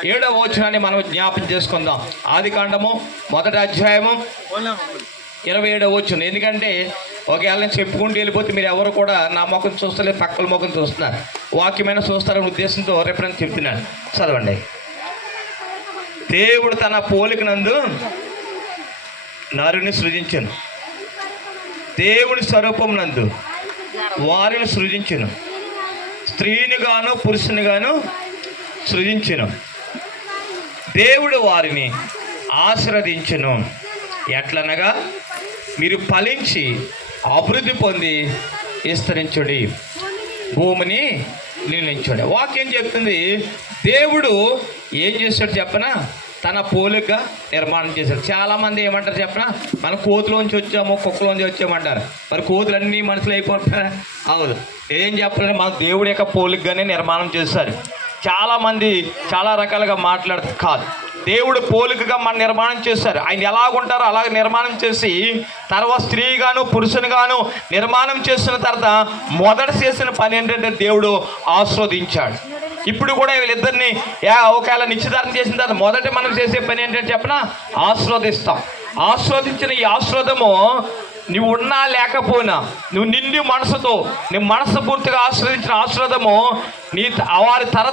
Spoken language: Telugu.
7వ వచనాన్ని మనం జ్ఞాపకం చేసుకుందాం. ఆదికాండము 1వ అధ్యాయము 27వ వచనం. ఎందుకంటే ఒకవేళ చెప్పుకుంటూ వెళ్ళిపోతే మీరు ఎవరు కూడా నా ముఖం చూస్తలేదు, పక్కల ముఖం చూస్తున్నారు, వాక్యమైన చూస్తారనే ఉద్దేశంతో రిఫరెన్స్ చెప్తున్నాను. చదవండి. దేవుడు తన పోలికనందు నరుని సృజించెను, దేవుని స్వరూపం నందు వారిని సృజించెను, స్త్రీని గాను పురుషుని గాను సృజించెను. దేవుడు వారిని ఆశీర్వదించెను. ఎట్లనగా మీరు ఫలించి అభివృద్ధి పొంది విస్తరించుడి, భూమిని నిలించుడి. వాక్యం చెప్తుంది దేవుడు ఏం చేశాడు చెప్పనా? తన పోలిక నిర్మాణం చేశాడు. చాలామంది ఏమంటారు చెప్పనా? మన కోతులోంచి వచ్చాము, కుక్కలోంచి వచ్చామంటారు. మరి కోతులన్నీ మనుషులు అయిపోతారా? అవును. ఏం చెప్పాలంటే మన దేవుడి యొక్క పోలికగానే నిర్మాణం చేశారు. చాలామంది చాలా రకాలుగా మాట్లాడుతారు. కాదు, దేవుడు పోలికగా మన నిర్మాణం చేశారు. ఆయన ఎలాగుంటారో అలాగ నిర్మాణం చేసి తర్వాత స్త్రీగాను పురుషునిగాను నిర్మాణం చేసిన తర్వాత మొదట చేసిన పని ఏంటంటే దేవుడు ఆస్వాదించాడు. ఇప్పుడు కూడా వీళ్ళిద్దరిని ఒకవేళ నిశ్చితార్థం చేసిన తర్వాత మొదట మనం చేసే పని ఏంటంటే చెప్పనా? ఆస్వాదిస్తాం. ఆస్వాదించిన ఈ ఆస్వాదము నువ్వు ఉన్నా లేకపోయినా, నువ్వు నిండి మనసుతో నీ మనసు పూర్తిగా ఆస్వాదించిన ఆస్వాదము నీ వారి తర